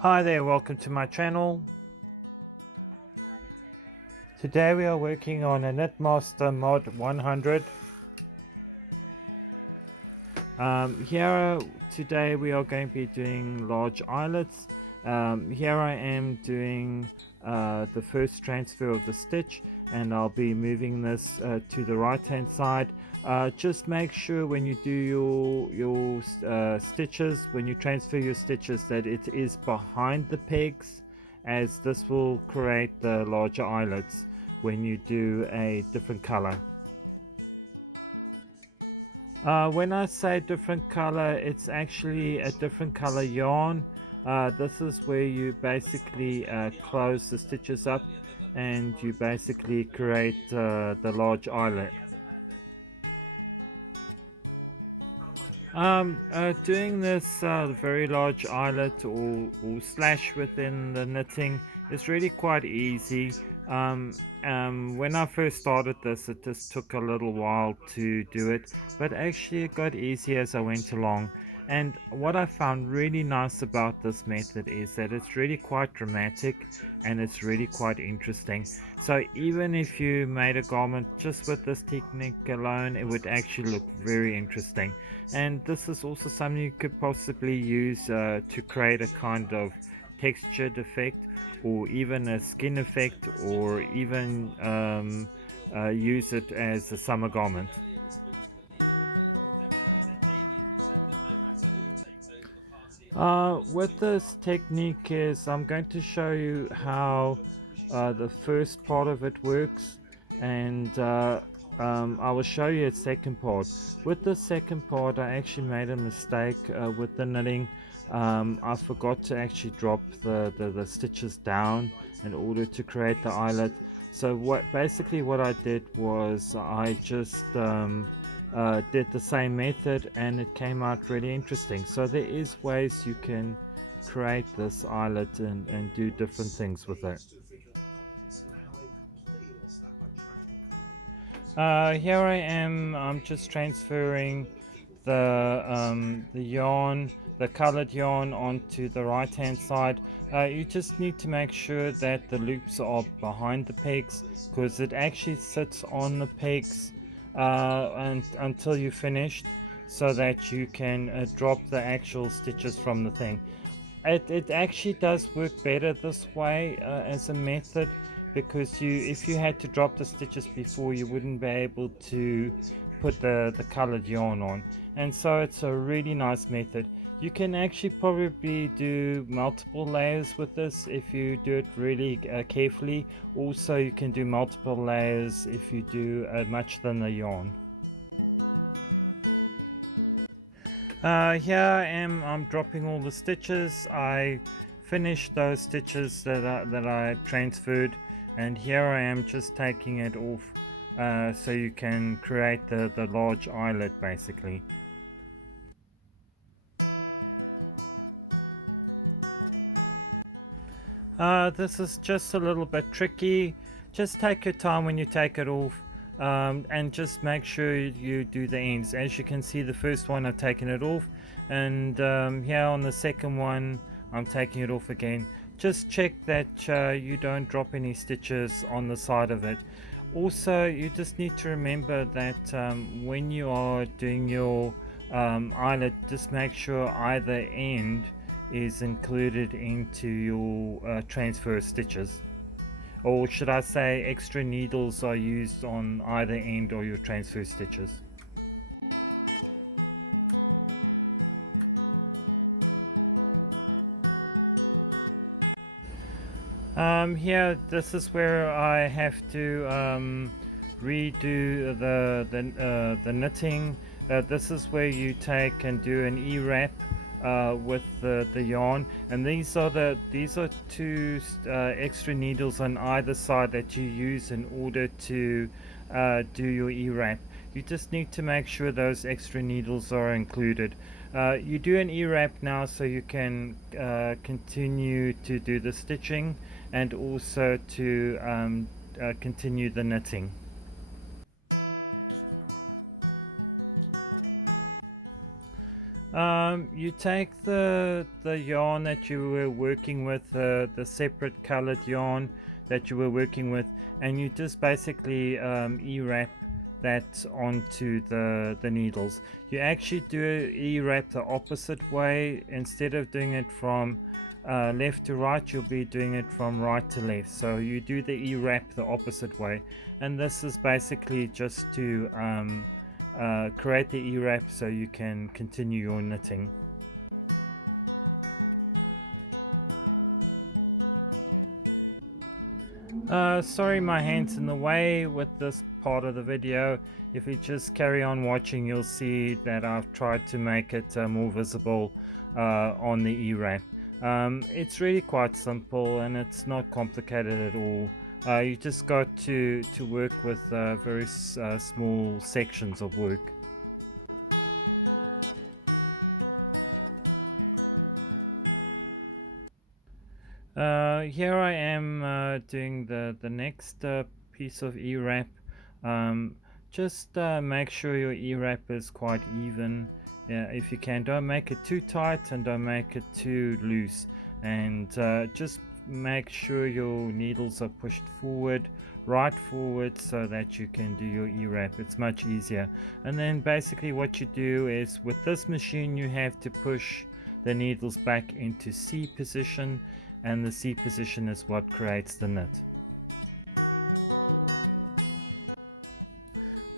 Hi there, welcome to my channel. Today we are working on a Knitmaster mod 100. Here today we are going to be doing large eyelets. Here I am doing the first transfer of the stitch, and I'll be moving this to the right hand side. Just make sure when you do your stitches, when you transfer your stitches, that it is behind the pegs, as this will create the larger eyelets when you do a different color. When I say different color, it's actually a different color yarn. This is where you basically close the stitches up and you basically create the large eyelet. Doing this very large eyelet or slash within the knitting is really quite easy. When I first started this, it just took a little while to do it, but actually it got easier as I went along. And what I found really nice about this method is that it's really quite dramatic and it's really quite interesting. So even if you made a garment just with this technique alone, it would actually look very interesting. And this is also something you could possibly use to create a kind of textured effect, or even a skin effect, or even use it as a summer garment. With this technique is I'm going to show you how the first part of it works, and I will show you its second part. With the second part, I actually made a mistake with the knitting. I forgot to actually drop the stitches down in order to create the eyelet. So what I did was I just did the same method, and it came out really interesting. So there is ways you can create this eyelet and do different things with it. Here I am. I'm just transferring the yarn, the colored yarn, onto the right hand side. You just need to make sure that the loops are behind the pegs, because it actually sits on the pegs and until you finished, so that you can drop the actual stitches from the thing. It actually does work better this way as a method, because if you had to drop the stitches before, you wouldn't be able to put the colored yarn on. And so it's a really nice method. You can actually probably do multiple layers with this if you do it really carefully. Also, you can do multiple layers if you do a much thinner yarn. Here I am. I'm dropping all the stitches. I finished those stitches that I transferred, and here I am just taking it off so you can create the large eyelet basically. This is just a little bit tricky. Just take your time when you take it off, and just make sure you do the ends. As you can see, the first one I've taken it off, and here on the second one I'm taking it off again. Just check that you don't drop any stitches on the side of it. Also, you just need to remember that when you are doing your eyelet, just make sure either end is included into your transfer stitches, or should I say extra needles are used on either end of your transfer stitches. Here, this is where I have to redo the knitting. This is where you take and do an E-wrap with the yarn, and these are two extra needles on either side that you use in order to do your E-wrap. You just need to make sure those extra needles are included. You do an E-wrap now so you can continue to do the stitching, and also to continue the knitting. You take the yarn that you were working with, the separate colored yarn that you were working with, and you just basically e-wrap that onto the needles. You actually do e-wrap the opposite way. Instead of doing it from left to right, you'll be doing it from right to left. So you do the e-wrap the opposite way, and this is basically just to create the e-wrap so you can continue your knitting. Sorry my hand's in the way with this part of the video. If you just carry on watching, you'll see that I've tried to make it more visible on the e-wrap. It's really quite simple and it's not complicated at all. You just got to work with very small sections of work. Here I am doing the next piece of e-wrap. Just make sure your e-wrap is quite even. If you can, don't make it too tight and don't make it too loose. And just make sure your needles are pushed forward, right forward, so that you can do your e-wrap. It's much easier. And then basically what you do is with this machine you have to push the needles back into C position, and the C position is what creates the knit.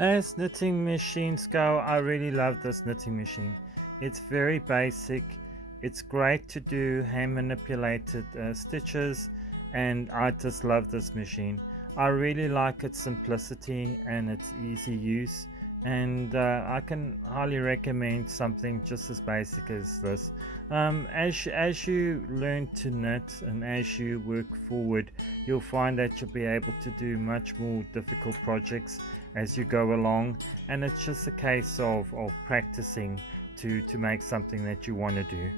As knitting machines go, I really love this knitting machine. It's very basic, it's great to do hand manipulated stitches, and I just love this machine. I really like its simplicity and its easy use, and I can highly recommend something just as basic as this. As you learn to knit and as you work forward, you'll find that you'll be able to do much more difficult projects as you go along, and it's just a case of practicing to make something that you want to do.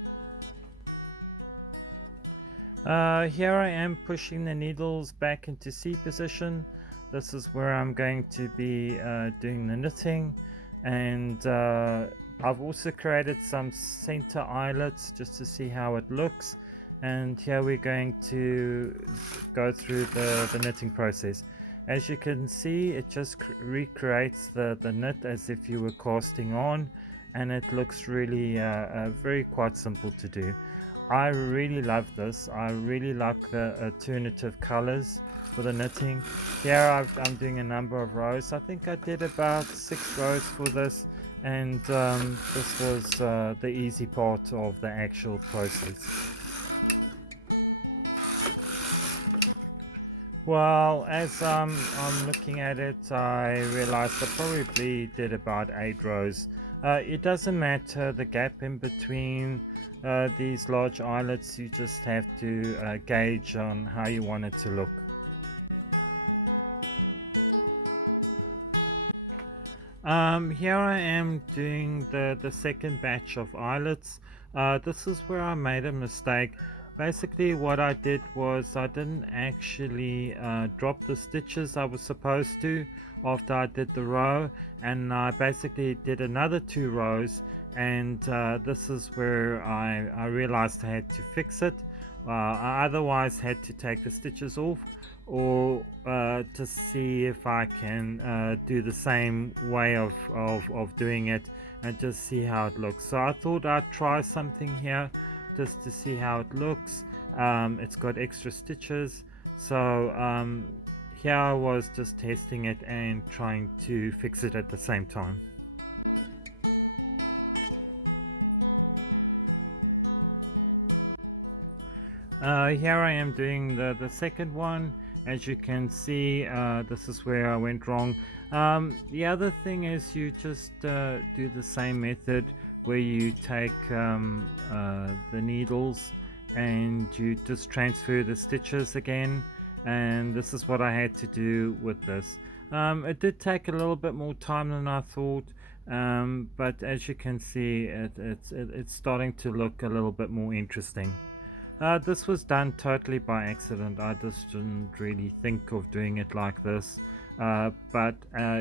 Here I am pushing the needles back into C position. This is where I'm going to be doing the knitting, and I've also created some center eyelets just to see how it looks, and here we're going to go through the knitting process. As you can see, it just recreates the knit as if you were casting on, and it looks really very quite simple to do. I really love this. I really like the alternative colors for the knitting. Here I'm doing a number of rows. I think I did about 6 rows for this, and this was the easy part of the actual process. Well, as I'm looking at it, I realized I probably did about 8 rows. It doesn't matter the gap in between these large eyelets, you just have to gauge on how you want it to look. Here I am doing the second batch of eyelets. This is where I made a mistake. Basically what I did was I didn't actually drop the stitches I was supposed to after I did the row, and I basically did another 2 rows, and this is where I realized I had to fix it. I otherwise had to take the stitches off, or to see if I can do the same way of doing it and just see how it looks. So I thought I'd try something here just to see how it looks. It's got extra stitches, so here I was just testing it and trying to fix it at the same time. Here I am doing the second one. As you can see, this is where I went wrong. The other thing is you just do the same method where you take the needles and you just transfer the stitches again, and this is what I had to do with this. It did take a little bit more time than I thought, but as you can see, it's starting to look a little bit more interesting. This was done totally by accident. I just didn't really think of doing it like this, but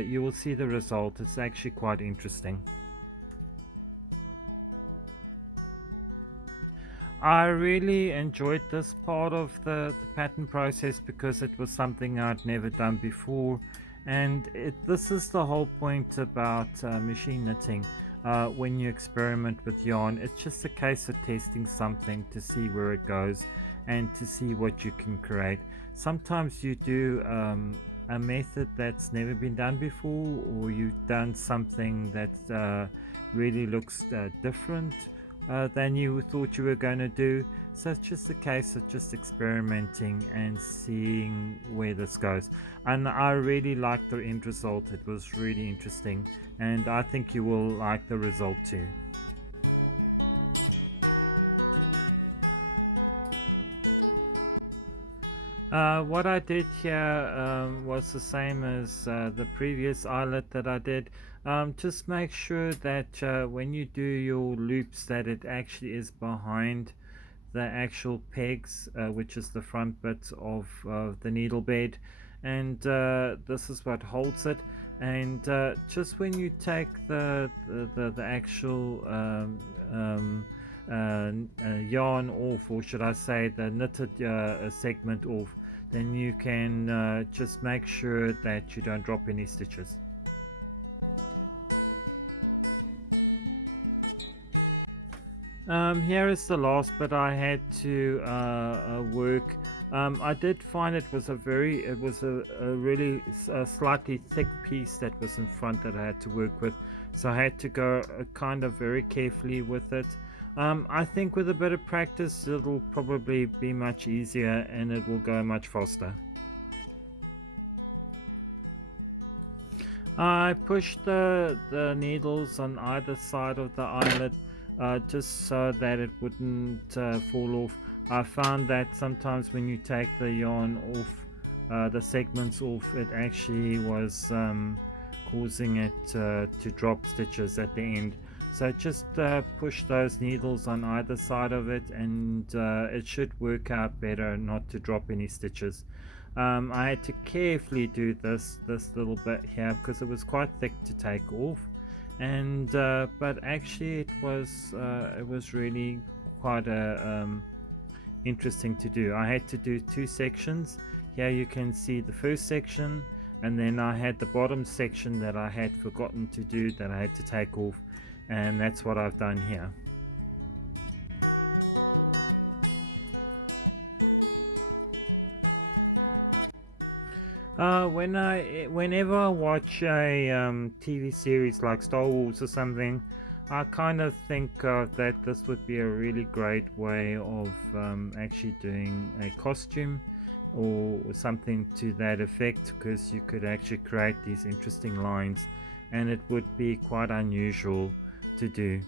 you will see the result. It's actually quite interesting. I really enjoyed this part of the pattern process because it was something I'd never done before, and this is the whole point about machine knitting. When you experiment with yarn, it's just a case of testing something to see where it goes and to see what you can create. Sometimes you do a method that's never been done before, or you've done something that really looks different than you thought you were going to do. So it's just a case of just experimenting and seeing where this goes. And I really liked the end result, it was really interesting, and I think you will like the result too. What I did here was the same as the previous eyelet that I did. Just make sure that when you do your loops that it actually is behind the actual pegs, which is the front bit of the needle bed, and this is what holds it. And just when you take the actual yarn off, or should I say the knitted segment off, then you can just make sure that you don't drop any stitches. Here is the last bit I had to work. I did find it was a really slightly thick piece that was in front that I had to work with, so I had to go kind of very carefully with it. I think with a bit of practice it'll probably be much easier and it will go much faster. I pushed the needles on either side of the eyelet just so that it wouldn't fall off. I found that sometimes when you take the yarn off, the segments off, it actually was causing it to drop stitches at the end. So just push those needles on either side of it, and it should work out better not to drop any stitches. I had to carefully do this little bit here because it was quite thick to take off, and but actually it was really quite interesting to do. I had to do two sections. Here you can see the first section, and then I had the bottom section that I had forgotten to do that I had to take off, and that's what I've done here. Whenever I watch a TV series like Star Wars or something, I kind of think that this would be a really great way of actually doing a costume or something to that effect, because you could actually create these interesting lines, and it would be quite unusual to do.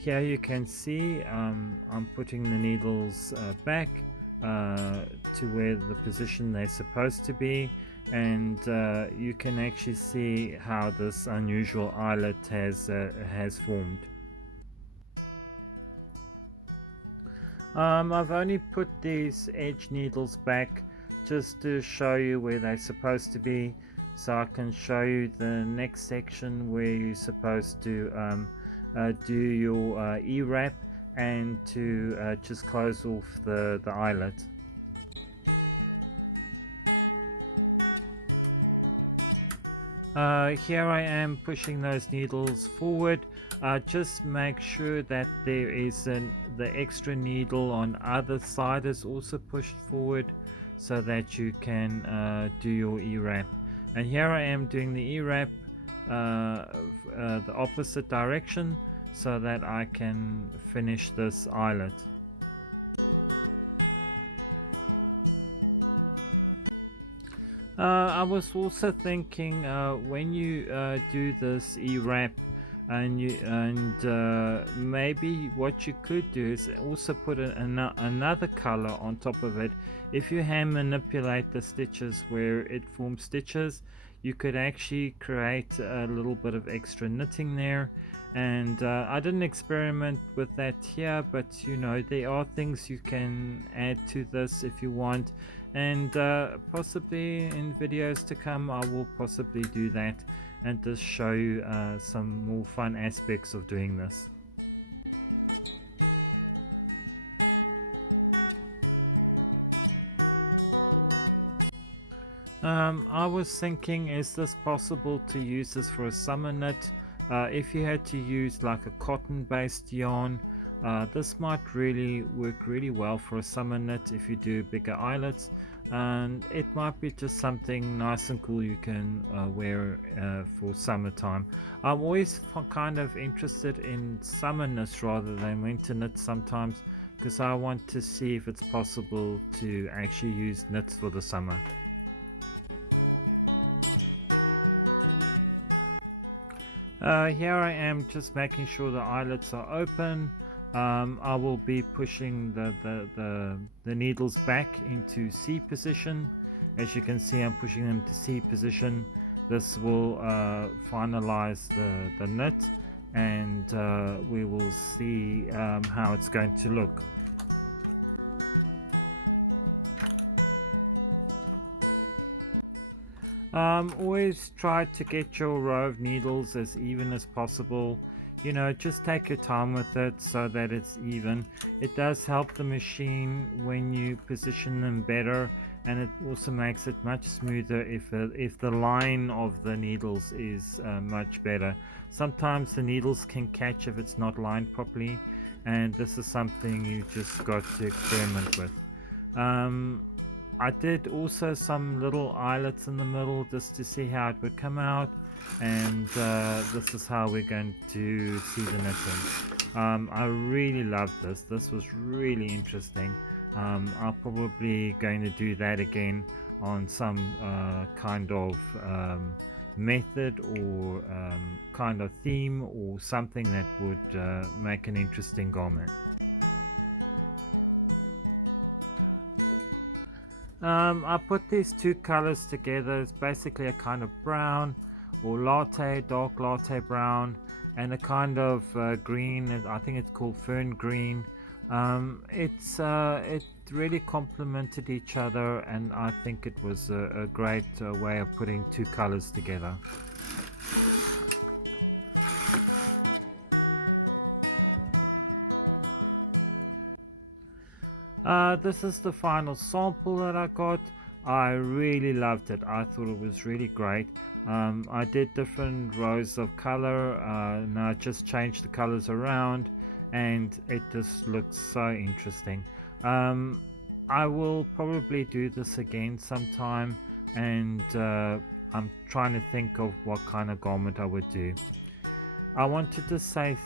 Here you can see I'm putting the needles back to where the position they're supposed to be, and you can actually see how this unusual eyelet has formed. I've only put these edge needles back just to show you where they're supposed to be, so I can show you the next section where you're supposed to do your E-wrap and to just close off the eyelet. Here I am pushing those needles forward. Just make sure that there is the extra needle on either side is also pushed forward so that you can do your E-wrap. And here I am doing the E-wrap the opposite direction so that I can finish this eyelet. I was also thinking when you do this E-wrap, and maybe what you could do is also put another color on top of it. If you hand manipulate the stitches where it forms stitches, you could actually create a little bit of extra knitting there. And I didn't experiment with that here, but you know, there are things you can add to this if you want, and possibly in videos to come I will possibly do that and just show you some more fun aspects of doing this. I was thinking, is this possible to use this for a summer knit? If you had to use like a cotton based yarn, this might really work really well for a summer knit if you do bigger eyelets, and it might be just something nice and cool you can wear for summertime. I'm always kind of interested in summer knits rather than winter knits sometimes, because I want to see if it's possible to actually use knits for the summer. Here I am just making sure the eyelets are open. I will be pushing the needles back into C position. As you can see, I'm pushing them to C position. This will finalize the knit, and we will see how it's going to look. Always try to get your row of needles as even as possible. You know, just take your time with it so that it's even. It does help the machine when you position them better, and it also makes it much smoother if the line of the needles is much better. Sometimes the needles can catch if it's not lined properly, and this is something you just got to experiment with. Um, I did also some little eyelets in the middle just to see how it would come out, and this is how we're going to see the knitting. I really loved this. This was really interesting. I'm probably going to do that again on some kind of method or kind of theme or something that would make an interesting garment. I put these two colors together. It's basically a kind of brown or latte, dark latte brown, and a kind of green. I think it's called fern green. It really complemented each other, and I think it was a great way of putting two colors together. This is the final sample that I got. I really loved it. I thought it was really great. I did different rows of color, and I just changed the colors around, and it just looks so interesting. Um, I will probably do this again sometime, and I'm trying to think of what kind of garment I would do. I wanted to say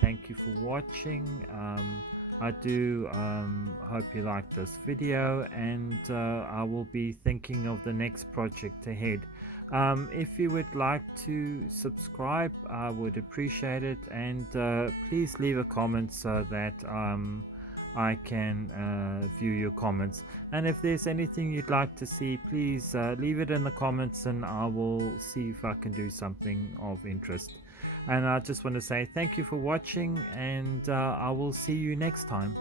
thank you for watching. I do hope you like this video, and I will be thinking of the next project ahead. If you would like to subscribe, I would appreciate it, and please leave a comment so that I can view your comments. And if there's anything you'd like to see, please leave it in the comments, and I will see if I can do something of interest. And I just want to say thank you for watching, and I will see you next time.